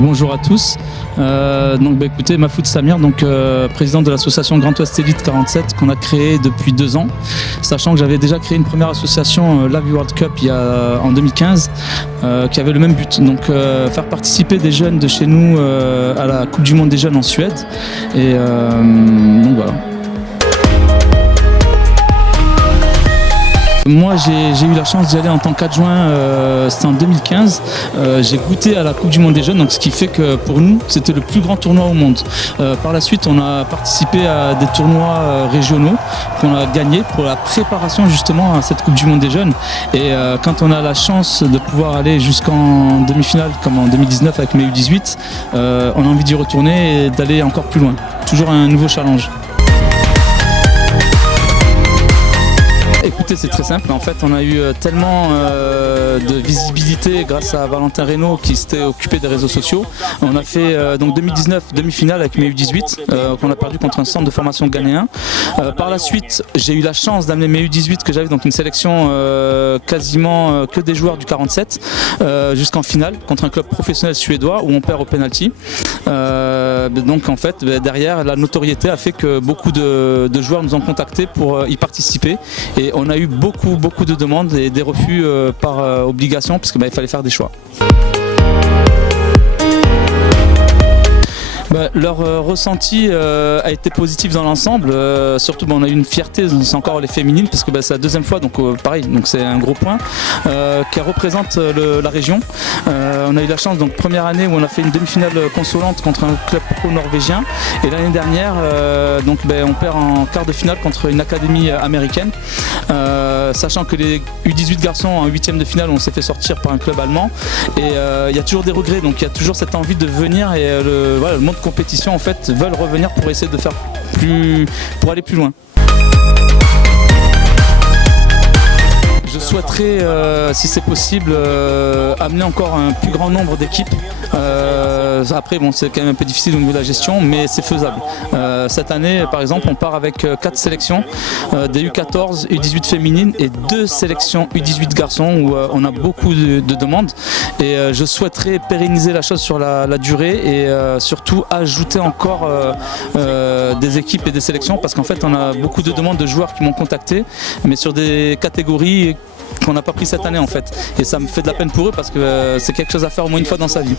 Bonjour à tous. Écoutez, Mahfoud Samir, président de l'association Grand Ouest Elite 47 qu'on a créée depuis 2 ans, sachant que j'avais déjà créé une première association, l'Avi World Cup, en 2015, qui avait le même but, faire participer des jeunes de chez nous à la Coupe du Monde des jeunes en Suède. Et voilà. Moi j'ai eu la chance d'y aller en tant qu'adjoint, c'était en 2015, j'ai goûté à la Coupe du Monde des jeunes, donc ce qui fait que pour nous c'était le plus grand tournoi au monde. Par la suite on a participé à des tournois régionaux qu'on a gagnés pour la préparation justement à cette Coupe du Monde des jeunes, et quand on a la chance de pouvoir aller jusqu'en demi-finale comme en 2019 avec mes U18, on a envie d'y retourner et d'aller encore plus loin, toujours un nouveau challenge. Écoutez, c'est très simple. En fait, on a eu tellement de visibilité grâce à Valentin Reynaud qui s'était occupé des réseaux sociaux. On a fait 2019 demi-finale avec mes U18 qu'on a perdu contre un centre de formation ghanéen. Par la suite, j'ai eu la chance d'amener mes U18 que j'avais, donc une sélection quasiment que des joueurs du 47 jusqu'en finale contre un club professionnel suédois où on perd au penalty. Derrière, la notoriété a fait que beaucoup de joueurs nous ont contactés pour y participer, et on a eu beaucoup de demandes et des refus par obligation, parce qu'il fallait faire des choix. Leur ressenti a été positif dans l'ensemble, surtout on a eu une fierté, c'est encore les féminines, parce que c'est la 2e fois, donc pareil, donc c'est un gros point qui représente la région. On a eu la chance, donc première année où on a fait une demi-finale consolante contre un club pro-norvégien, et l'année dernière on perd en quart de finale contre une académie américaine, sachant que les U18 garçons en 8e de finale on s'est fait sortir par un club allemand, et il y a toujours des regrets, donc il y a toujours cette envie de venir, et le monde compétition en fait veulent revenir pour essayer de faire pour aller plus loin. Je souhaiterais, si c'est possible, amener encore un plus grand nombre d'équipes. Après, c'est quand même un peu difficile au niveau de la gestion, mais c'est faisable. Cette année, par exemple, on part avec 4 sélections, des U14, U18 féminines et 2 sélections U18 garçons où on a beaucoup de demandes. Et je souhaiterais pérenniser la chose sur la durée, et surtout ajouter encore des équipes et des sélections, parce qu'en fait, on a beaucoup de demandes de joueurs qui m'ont contacté, mais sur des catégories qu'on n'a pas pris cette année en fait, et ça me fait de la peine pour eux, parce que c'est quelque chose à faire au moins une fois dans sa vie.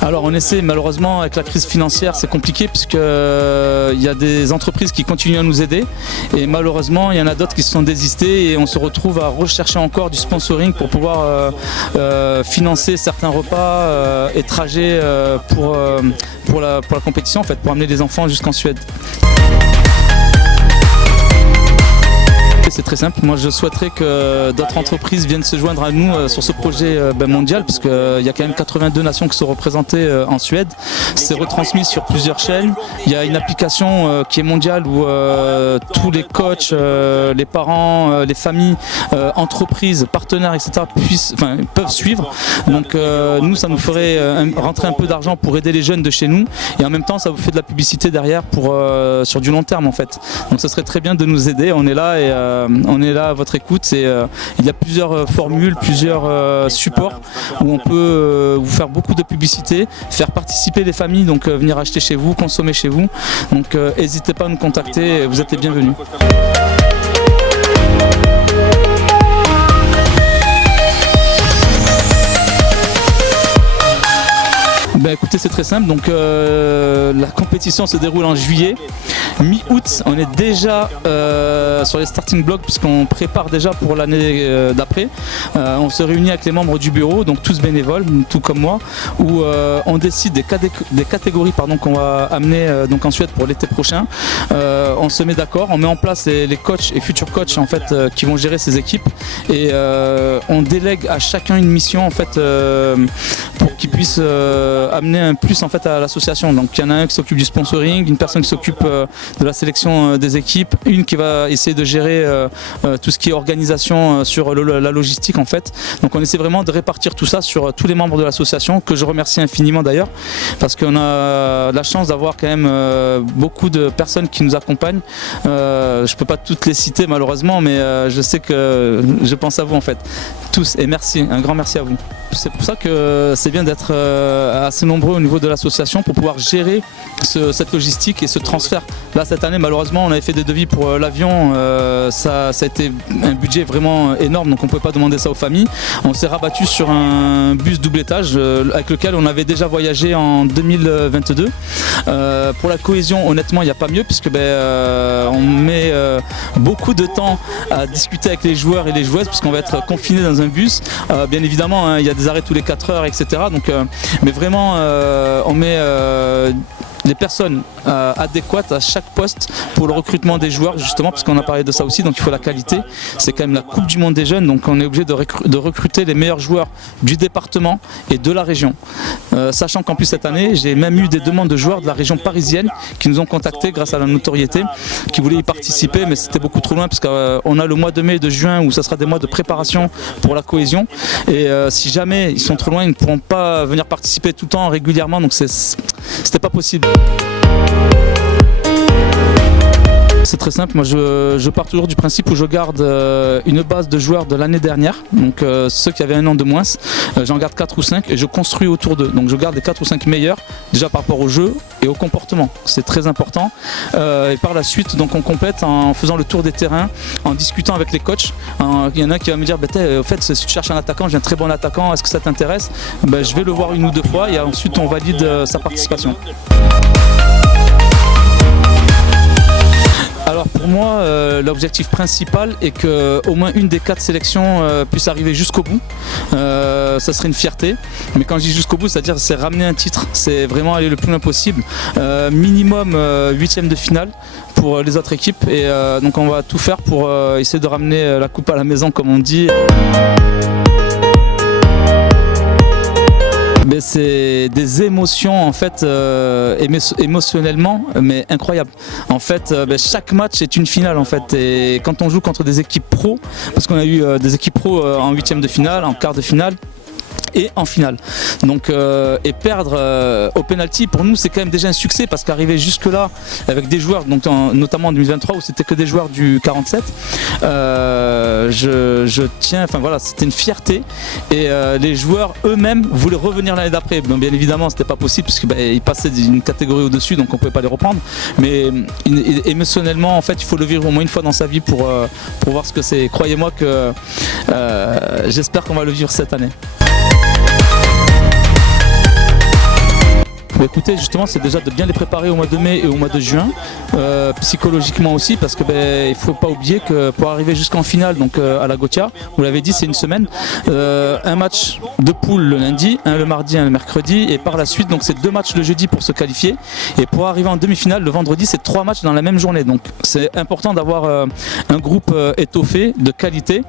Alors on essaie, malheureusement avec la crise financière c'est compliqué, puisqu'il y a des entreprises qui continuent à nous aider, et malheureusement il y en a d'autres qui se sont désistés, et on se retrouve à rechercher encore du sponsoring pour pouvoir financer certains repas et trajets pour la compétition, en fait, pour amener les enfants jusqu'en Suède. C'est très simple, moi je souhaiterais que d'autres entreprises viennent se joindre à nous sur ce projet mondial, parce qu'il y a quand même 82 nations qui sont représentées en Suède. C'est retransmis sur plusieurs chaînes. Il y a une application qui est mondiale où tous les coachs, les parents, les familles, entreprises, partenaires, etc. peuvent suivre. Donc nous, ça nous ferait rentrer un peu d'argent pour aider les jeunes de chez nous, et en même temps ça vous fait de la publicité derrière sur du long terme en fait. Donc ce serait très bien de nous aider, on est là, et on est là à votre écoute, et il y a plusieurs formules, plusieurs supports où on peut vous faire beaucoup de publicité, faire participer les familles, donc venir acheter chez vous, consommer chez vous. Donc n'hésitez pas à nous contacter, vous êtes les bienvenus. Écoutez, c'est très simple, donc la compétition se déroule en juillet. Mi-août, on est déjà sur les starting blocks, puisqu'on prépare déjà pour l'année d'après. On se réunit avec les membres du bureau, donc tous bénévoles, tout comme moi, où on décide des catégories qu'on va amener en Suède pour l'été prochain. On se met d'accord, on met en place les coachs et futurs coachs en fait, qui vont gérer ces équipes, et on délègue à chacun une mission en fait, pour qui puissent amener un plus en fait à l'association. Donc il y en a un qui s'occupe du sponsoring, une personne qui s'occupe de la sélection des équipes, une qui va essayer de gérer tout ce qui est organisation sur la logistique en fait. Donc on essaie vraiment de répartir tout ça sur tous les membres de l'association, que je remercie infiniment d'ailleurs, parce qu'on a la chance d'avoir quand même beaucoup de personnes qui nous accompagnent. Je peux pas toutes les citer malheureusement, mais je sais que je pense à vous en fait, tous, et merci, un grand merci à vous. C'est pour ça que c'est bien d'être assez nombreux au niveau de l'association pour pouvoir gérer cette logistique et ce transfert. Là cette année malheureusement on avait fait des devis pour l'avion, ça a été un budget vraiment énorme, donc on ne pouvait pas demander ça aux familles. On s'est rabattu sur un bus double étage avec lequel on avait déjà voyagé en 2022. Pour la cohésion honnêtement il n'y a pas mieux, puisque on met beaucoup de temps à discuter avec les joueurs et les joueuses, puisqu'on va être confinés dans un bus. Bien évidemment hein, il y a des arrêts tous les 4 heures etc. Donc, mais vraiment on met les personnes adéquates à chaque poste pour le recrutement des joueurs, justement parce qu'on a parlé de ça aussi, donc il faut la qualité. C'est quand même la Coupe du Monde des jeunes, donc on est obligé de recruter les meilleurs joueurs du département et de la région. Sachant qu'en plus cette année j'ai même eu des demandes de joueurs de la région parisienne qui nous ont contactés grâce à la notoriété, qui voulaient y participer, mais c'était beaucoup trop loin parce qu'on a le mois de mai et de juin où ça sera des mois de préparation pour la cohésion, et si jamais ils sont trop loin ils ne pourront pas venir participer tout le temps régulièrement, donc c'était pas possible. C'est très simple, moi je pars toujours du principe où je garde une base de joueurs de l'année dernière, donc ceux qui avaient un an de moins, j'en garde 4 ou 5 et je construis autour d'eux. Donc je garde les 4 ou 5 meilleurs déjà par rapport au jeu et au comportement, c'est très important. Et par la suite donc on complète en faisant le tour des terrains, en discutant avec les coachs. Il y en a qui va me dire au fait si tu cherches un attaquant, j'ai un très bon attaquant, est-ce que ça t'intéresse? Je vais le voir une ou deux fois et ensuite on valide sa participation. Alors pour moi, l'objectif principal est qu'au moins une des 4 sélections puisse arriver jusqu'au bout. Ça serait une fierté, mais quand je dis jusqu'au bout, c'est-à-dire c'est ramener un titre, c'est vraiment aller le plus loin possible. Minimum 8e de finale pour les autres équipes, et donc on va tout faire pour essayer de ramener la coupe à la maison comme on dit. C'est des émotions en fait émotionnellement mais incroyables. En fait chaque match est une finale en fait, et quand on joue contre des équipes pro, parce qu'on a eu des équipes pro en 8e de finale, en quart de finale et en finale. Donc et perdre au penalty pour nous c'est quand même déjà un succès, parce qu'arriver jusque là avec des joueurs, donc notamment en 2023 où c'était que des joueurs du 47, je tiens, enfin voilà, c'était une fierté, et les joueurs eux-mêmes voulaient revenir l'année d'après. Bon, bien évidemment c'était pas possible parce qu'ils passaient d'une catégorie au-dessus, donc on pouvait pas les reprendre, mais émotionnellement en fait il faut le vivre au moins une fois dans sa vie pour voir ce que c'est. Croyez-moi que j'espère qu'on va le vivre cette année. Écoutez, justement c'est déjà de bien les préparer au mois de mai et au mois de juin, psychologiquement aussi, parce que il faut pas oublier que pour arriver jusqu'en finale, donc à la Gothia, vous l'avez dit, c'est une semaine, un match de poule le lundi, un le mardi, un le mercredi, et par la suite donc c'est 2 matchs le jeudi pour se qualifier, et pour arriver en demi-finale le vendredi c'est 3 matchs dans la même journée. Donc c'est important d'avoir un groupe étoffé de qualité,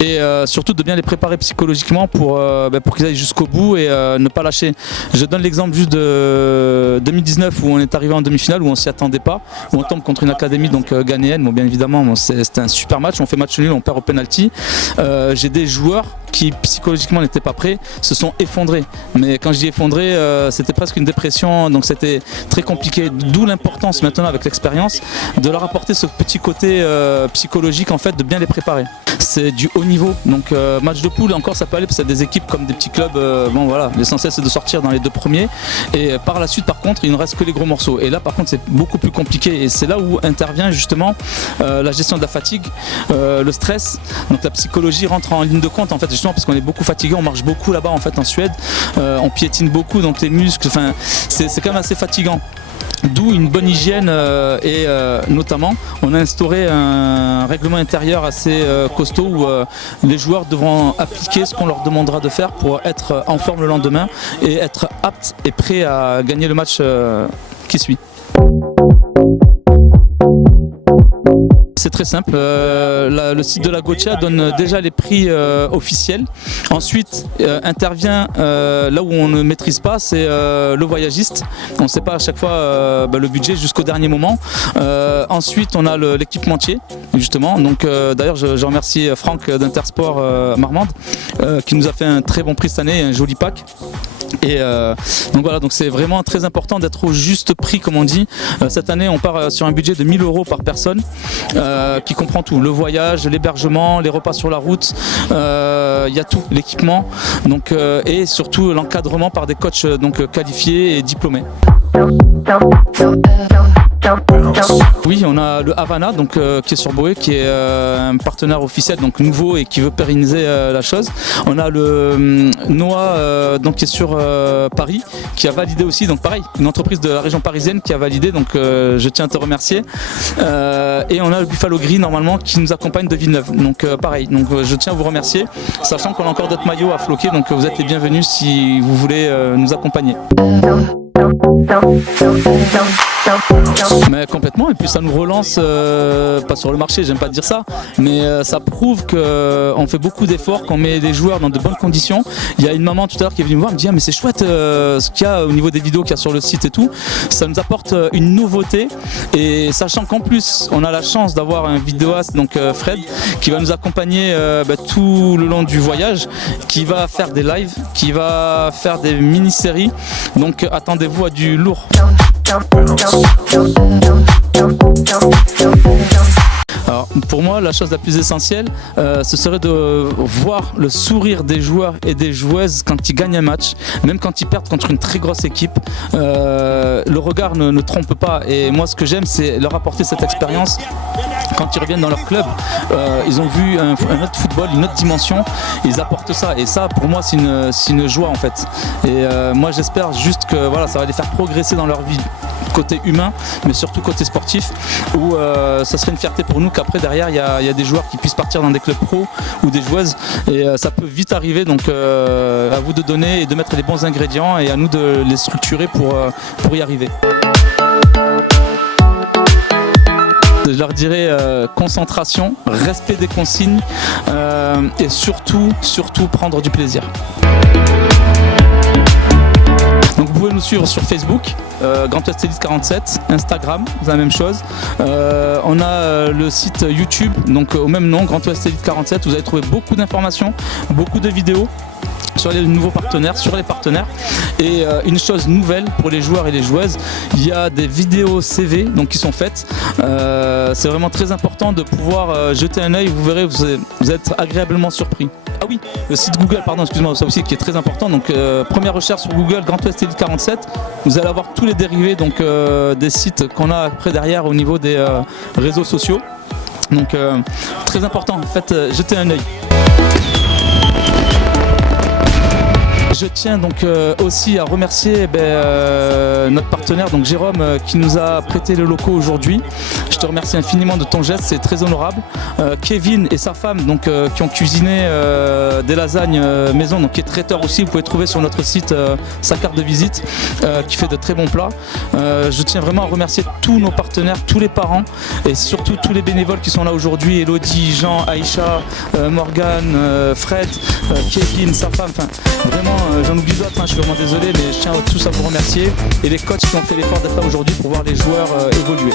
et surtout de bien les préparer psychologiquement pour qu'ils aillent jusqu'au bout et ne pas lâcher. Je donne l'exemple juste de 2019 où on est arrivé en demi-finale, où on s'y attendait pas, où on tombe contre une académie donc ghanéenne. Bon, bien évidemment c'était un super match, on fait match nul, on perd au penalty. J'ai des joueurs qui psychologiquement n'étaient pas prêts, se sont effondrés, mais quand je dis effondrés c'était presque une dépression, donc c'était très compliqué, d'où l'importance maintenant avec l'expérience de leur apporter ce petit côté psychologique en fait, de bien les préparer. C'est du haut niveau, donc match de poule encore ça peut aller parce que c'est des équipes comme des petits clubs, bon voilà, l'essentiel c'est de sortir dans les 2 premiers, et par la suite par contre il ne reste que les gros morceaux, et là par contre c'est beaucoup plus compliqué, et c'est là où intervient justement la gestion de la fatigue, le stress, donc la psychologie rentre en ligne de compte en fait, justement parce qu'on est beaucoup fatigué, on marche beaucoup là-bas en fait en Suède, on piétine beaucoup, donc les muscles, enfin c'est quand même assez fatigant. D'où une bonne hygiène et notamment on a instauré un règlement intérieur assez costaud où les joueurs devront appliquer ce qu'on leur demandera de faire pour être en forme le lendemain et être aptes et prêts à gagner le match qui suit. C'est très très simple. Le site de la Gotia donne déjà les prix officiels. Ensuite intervient là où on ne maîtrise pas, c'est le voyagiste. On ne sait pas à chaque fois le budget jusqu'au dernier moment. Ensuite on a l'équipementier justement. Donc d'ailleurs je remercie Franck d'Intersport Marmande qui nous a fait un très bon prix cette année, un joli pack. Et donc voilà, donc c'est vraiment très important d'être au juste prix comme on dit. Cette année on part sur un budget de 1000 € par personne qui comprend tout, le voyage, l'hébergement, les repas sur la route, il y a tout, l'équipement donc, et surtout l'encadrement par des coachs donc, qualifiés et diplômés. Oui, on a le Havana donc, qui est sur Boé, qui est un partenaire officiel donc nouveau et qui veut pérenniser la chose. On a le Noah donc, qui est sur Paris, qui a validé aussi, donc pareil, une entreprise de la région parisienne qui a validé, donc je tiens à te remercier. Et on a le Buffalo Gris normalement qui nous accompagne de Villeneuve, donc pareil, donc je tiens à vous remercier, sachant qu'on a encore d'autres maillots à floquer, donc vous êtes les bienvenus si vous voulez nous accompagner. Mais complètement, et puis ça nous relance, pas sur le marché, j'aime pas dire ça, mais ça prouve qu'on fait beaucoup d'efforts, qu'on met des joueurs dans de bonnes conditions. Il y a une maman tout à l'heure qui est venue me voir, me dit ah, mais c'est chouette ce qu'il y a au niveau des vidéos qu'il y a sur le site et tout, ça nous apporte une nouveauté, et sachant qu'en plus on a la chance d'avoir un vidéaste, donc Fred, qui va nous accompagner tout le long du voyage, qui va faire des lives, qui va faire des mini-séries, donc attendez-vous à du lourd. Alors, pour moi, la chose la plus essentielle, ce serait de voir le sourire des joueurs et des joueuses quand ils gagnent un match, même quand ils perdent contre une très grosse équipe. Le regard ne trompe pas, et moi ce que j'aime, c'est leur apporter cette expérience. Quand ils reviennent dans leur club, ils ont vu un autre football, une autre dimension, ils apportent ça, et ça pour moi c'est une joie en fait. Et moi j'espère juste que voilà, ça va les faire progresser dans leur vie, côté humain mais surtout côté sportif, où ça serait une fierté pour nous qu'après derrière il y a des joueurs qui puissent partir dans des clubs pro ou des joueuses, et ça peut vite arriver, donc à vous de donner et de mettre les bons ingrédients et à nous de les structurer pour y arriver. Je leur dirais concentration, respect des consignes et surtout prendre du plaisir. Donc vous pouvez nous suivre sur Facebook, Grand Ouest Elite 47, Instagram, c'est la même chose. On a le site YouTube, donc au même nom, Grand Ouest Elite 47, vous allez trouver beaucoup d'informations, beaucoup de vidéos sur les nouveaux partenaires, sur les partenaires, et une chose nouvelle pour les joueurs et les joueuses, il y a des vidéos CV donc, qui sont faites. C'est vraiment très important de pouvoir jeter un œil, vous verrez, vous êtes agréablement surpris. Ah oui, le site Google, pardon, excuse-moi, ça aussi qui est très important. Donc première recherche sur Google, Grand Ouest Elite 47, vous allez avoir tous les dérivés donc, des sites qu'on a après derrière au niveau des réseaux sociaux. Donc très important, faites jeter un œil. Je tiens donc aussi à remercier notre partenaire donc Jérôme qui nous a prêté le locaux aujourd'hui. Je te remercie infiniment de ton geste, c'est très honorable. Kevin et sa femme donc, qui ont cuisiné des lasagnes maison, donc qui est traiteur aussi, vous pouvez trouver sur notre site sa carte de visite, qui fait de très bons plats. Je tiens vraiment à remercier tous nos partenaires, tous les parents et surtout tous les bénévoles qui sont là aujourd'hui, Elodie, Jean, Aïcha, Morgane, Fred, Kevin, sa femme, enfin vraiment j'en oublie d'autres, je suis vraiment désolé, mais je tiens tous à vous remercier, et les coachs qui ont fait l'effort d'être là aujourd'hui pour voir les joueurs évoluer.